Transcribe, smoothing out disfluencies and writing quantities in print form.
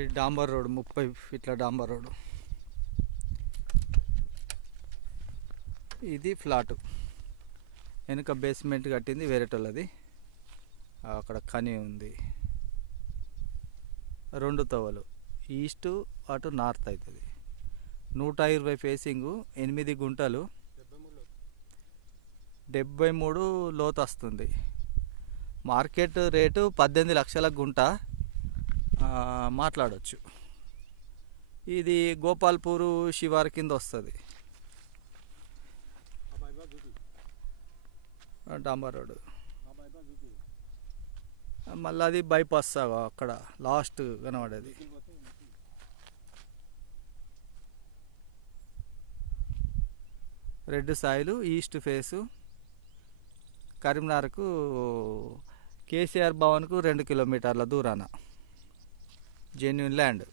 ఈ డాంబర్ రోడ్ 30 ఫీట్ల డాంబర్ రోడ్. ఇది ఫ్లాటు వెనుక బేస్మెంట్ కట్టింది వేరేటోళ్ళది. అక్కడ కని ఉంది. 2 తవ్వలు ఈస్ట్ అటు నార్త్ అవుతుంది. 120 ఫేసింగు, 8 గుంటలు, 73 లోతు వస్తుంది. మార్కెట్ రేటు 18 లక్షల గుంట మాట్లాడవచ్చు. ఇది గోపాల్పూరు శివారు కింద వస్తుంది. డాంబర్ రోడ్ మళ్ళీ అది బైపాస్ అక్కడ లాస్ట్ కనబడేది. Red soil east face. కరీంనగర్కు కేసీఆర్ భవన్కు 2 కిలోమీటర్ల దూరాన జెన్యూన్ ల్యాండ్.